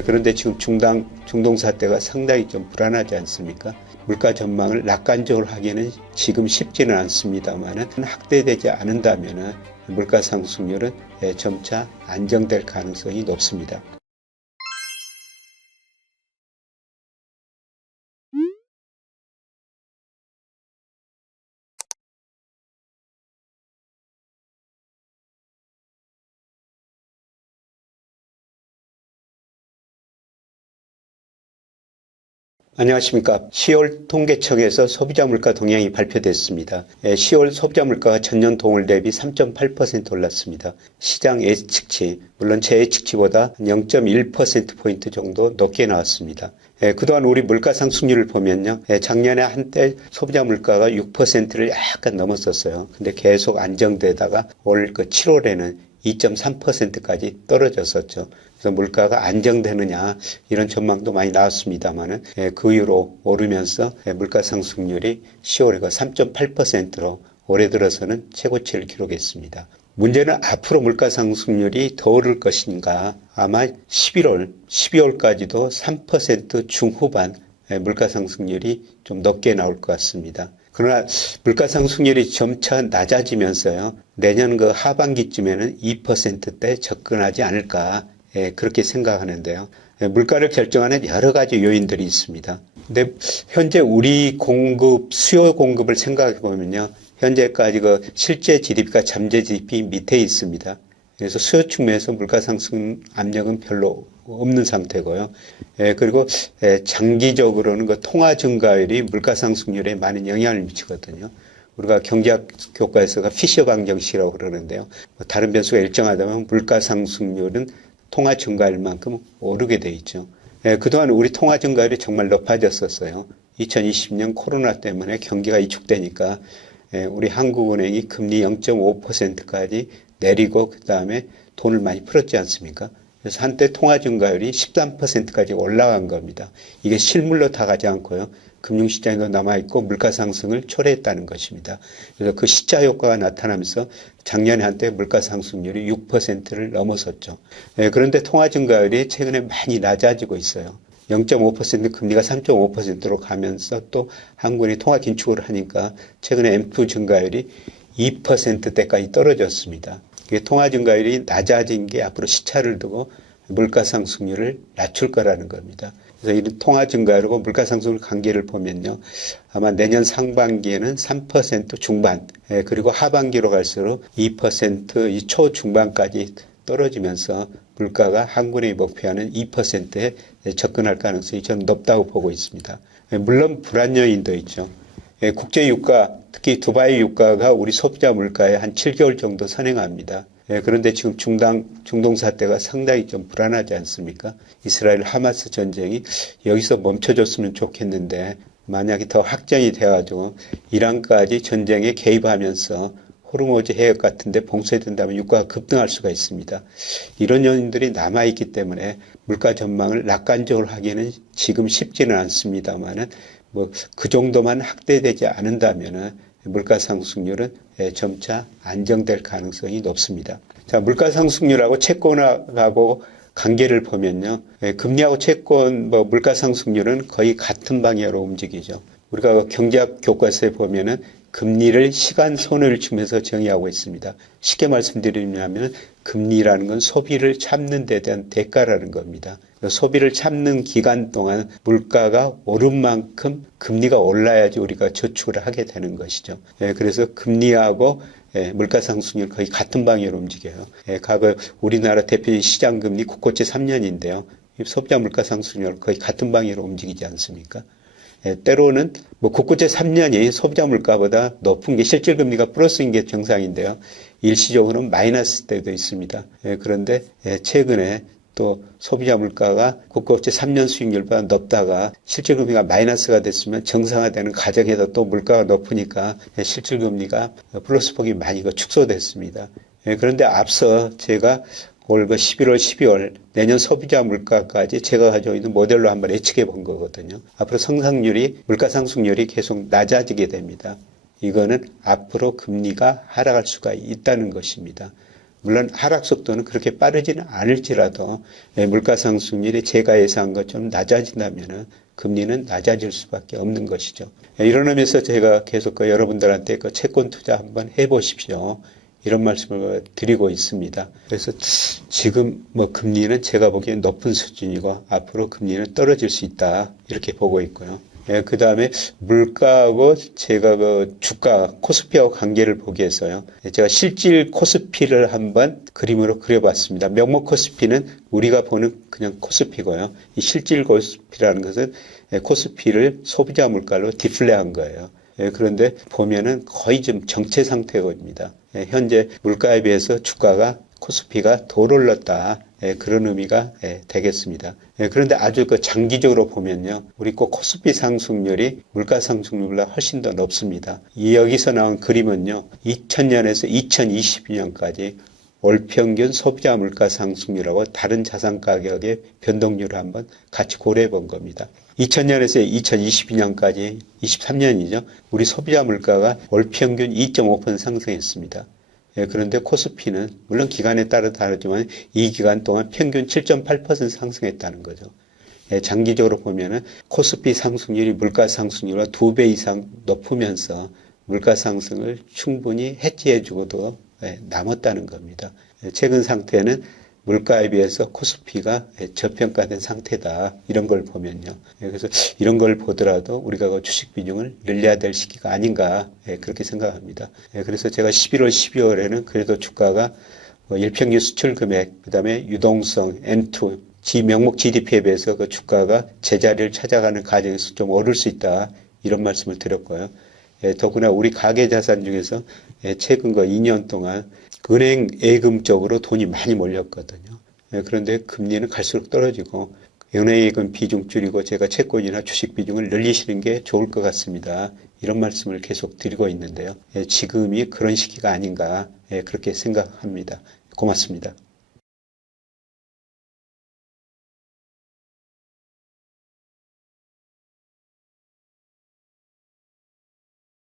그런데 지금 중동 사태가 상당히 좀 불안하지 않습니까? 물가 전망을 낙관적으로 하기에는 지금 쉽지는 않습니다만 확대되지 않는다면 물가 상승률은 점차 안정될 가능성이 높습니다. 안녕하십니까. 10월 통계청에서 소비자 물가 동향이 발표됐습니다. 10월 소비자 물가가 전년 동월 대비 3.8% 올랐습니다. 시장 예측치, 물론 제 예측치보다 0.1%포인트 정도 높게 나왔습니다. 그동안 우리 물가 상승률을 보면요. 작년에 한때 소비자 물가가 6%를 약간 넘었었어요. 근데 계속 안정되다가 올 7월에는 2.3%까지 떨어졌었죠. 그래서 물가가 안정되느냐 이런 전망도 많이 나왔습니다만은 그 이후로 오르면서 물가 상승률이 10월에 3.8%로 올해 들어서는 최고치를 기록했습니다. 문제는 앞으로 물가 상승률이 더 오를 것인가. 아마 12월까지도 3% 중후반 물가 상승률이 좀 높게 나올 것 같습니다. 그러나 물가 상승률이 점차 낮아지면서요. 내년 하반기쯤에는 2%대 접근하지 않을까 그렇게 생각하는데요. 물가를 결정하는 여러 가지 요인들이 있습니다. 근데 현재 우리 수요 공급을 생각해 보면요. 현재까지 실제 GDP가 잠재 GDP 밑에 있습니다. 그래서 수요 측면에서 물가 상승 압력은 별로 없는 상태고요. 그리고 장기적으로는 통화 증가율이 물가 상승률에 많은 영향을 미치거든요. 우리가 경제학 교과에서가 피셔 방정식이라고 그러는데요. 다른 변수가 일정하다면 물가 상승률은 통화 증가율만큼 오르게 돼 있죠. 그동안 우리 통화 증가율이 정말 높아졌었어요. 2020년 코로나 때문에 경기가 위축되니까 우리 한국은행이 금리 0.5%까지 내리고 그다음에 돈을 많이 풀었지 않습니까? 그래서 한때 통화 증가율이 13%까지 올라간 겁니다. 이게 실물로 다 가지 않고요. 금융시장에도 남아있고 물가 상승을 초래했다는 것입니다. 그래서 그 시차 효과가 나타나면서 작년에 한때 물가 상승률이 6%를 넘어섰죠. 그런데 통화 증가율이 최근에 많이 낮아지고 있어요. 0.5% 금리가 3.5%로 가면서 또 한국은행이 통화 긴축을 하니까 최근에 M2 증가율이 2%대까지 떨어졌습니다. 통화 증가율이 낮아진 게 앞으로 시차를 두고 물가 상승률을 낮출 거라는 겁니다. 그래서 이런 통화 증가율하고 물가 상승률 관계를 보면요. 아마 내년 상반기에는 3% 중반, 그리고 하반기로 갈수록 2% 이 초중반까지 떨어지면서 물가가 한국은행이 목표하는 2%에 접근할 가능성이 저는 높다고 보고 있습니다. 물론 불안 요인도 있죠. 국제 유가, 특히 두바이 유가가 우리 소비자 물가에 한 7개월 정도 선행합니다. 그런데 지금 중동 사태가 상당히 좀 불안하지 않습니까? 이스라엘 하마스 전쟁이 여기서 멈춰줬으면 좋겠는데 만약에 더 확전이 돼가지고 이란까지 전쟁에 개입하면서 호르무즈 해역 같은데 봉쇄된다면 유가가 급등할 수가 있습니다. 이런 요인들이 남아있기 때문에 물가 전망을 낙관적으로 하기에는 지금 쉽지는 않습니다만은 그 정도만 확대되지 않는다면은 물가 상승률은 점차 안정될 가능성이 높습니다. 자, 물가 상승률하고 채권하고 관계를 보면요. 금리하고 채권 물가 상승률은 거의 같은 방향으로 움직이죠. 우리가 경제학 교과서에 보면은 금리를 시간 손해를 주면서 정의하고 있습니다. 쉽게 말씀드리면 금리라는 건 소비를 참는 데 대한 대가라는 겁니다. 소비를 참는 기간 동안 물가가 오른 만큼 금리가 올라야지 우리가 저축을 하게 되는 것이죠. 그래서 금리하고 물가 상승률 거의 같은 방향으로 움직여요. 과거 우리나라 대표 시장금리 국고채 3년인데요. 소비자 물가 상승률 거의 같은 방향으로 움직이지 않습니까? 때로는 국고채 3년이 소비자 물가보다 높은 게 실질금리가 플러스인 게 정상인데요. 일시적으로는 마이너스 때도 있습니다. 그런데 최근에 또 소비자 물가가 국고채 3년 수익률보다 높다가 실질금리가 마이너스가 됐으면 정상화되는 과정에서 또 물가가 높으니까 실질금리가 플러스 폭이 많이 축소됐습니다. 그런데 앞서 제가 올 11월, 12월 내년 소비자 물가까지 제가 가지고 있는 모델로 한번 예측해 본 거거든요. 앞으로 물가 상승률이 계속 낮아지게 됩니다. 이거는 앞으로 금리가 하락할 수가 있다는 것입니다. 물론 하락 속도는 그렇게 빠르지는 않을지라도 물가 상승률이 제가 예상한 것 좀 낮아진다면은 금리는 낮아질 수밖에 없는 것이죠. 이런 의미에서 제가 계속 여러분들한테 채권 투자 한번 해보십시오. 이런 말씀을 드리고 있습니다. 그래서 지금 금리는 제가 보기엔 높은 수준이고 앞으로 금리는 떨어질 수 있다. 이렇게 보고 있고요. 그 다음에 물가하고 제가 주가 코스피하고 관계를 보기 위해서요. 제가 실질 코스피를 한번 그림으로 그려봤습니다. 명목 코스피는 우리가 보는 그냥 코스피고요. 이 실질 코스피라는 것은 코스피를 소비자 물가로 디플레한 거예요. 그런데 보면은 거의 좀 정체 상태입니다. 현재 물가에 비해서 주가가 코스피가 덜 올랐다. 그런 의미가 되겠습니다. 그런데 아주 장기적으로 보면요. 우리 꼭 코스피 상승률이 물가 상승률보다 훨씬 더 높습니다. 여기서 나온 그림은요. 2000년에서 2022년까지 월평균 소비자 물가 상승률하고 다른 자산 가격의 변동률을 한번 같이 고려해 본 겁니다. 2000년에서 2022년까지 23년이죠. 우리 소비자 물가가 월평균 2.5% 상승했습니다. 그런데 코스피는 물론 기간에 따라 다르지만 이 기간 동안 평균 7.8% 상승했다는 거죠. 장기적으로 보면은 코스피 상승률이 물가 상승률과 2배 이상 높으면서 물가 상승을 충분히 해지해주고도 남았다는 겁니다. 최근 상태는 물가에 비해서 코스피가 저평가된 상태다. 이런 걸 보면요. 그래서 이런 걸 보더라도 우리가 주식 비중을 늘려야 될 시기가 아닌가 그렇게 생각합니다. 그래서 제가 11월, 12월에는 그래도 주가가 일평균 수출 금액, 그 다음에 유동성, M2, 명목 GDP에 비해서 그 주가가 제자리를 찾아가는 과정에서 좀 오를 수 있다. 이런 말씀을 드렸고요. 더구나 우리 가계 자산 중에서 최근 2년 동안 은행 예금 쪽으로 돈이 많이 몰렸거든요. 그런데 금리는 갈수록 떨어지고 은행 예금 비중 줄이고 제가 채권이나 주식 비중을 늘리시는 게 좋을 것 같습니다. 이런 말씀을 계속 드리고 있는데요. 지금이 그런 시기가 아닌가 그렇게 생각합니다. 고맙습니다.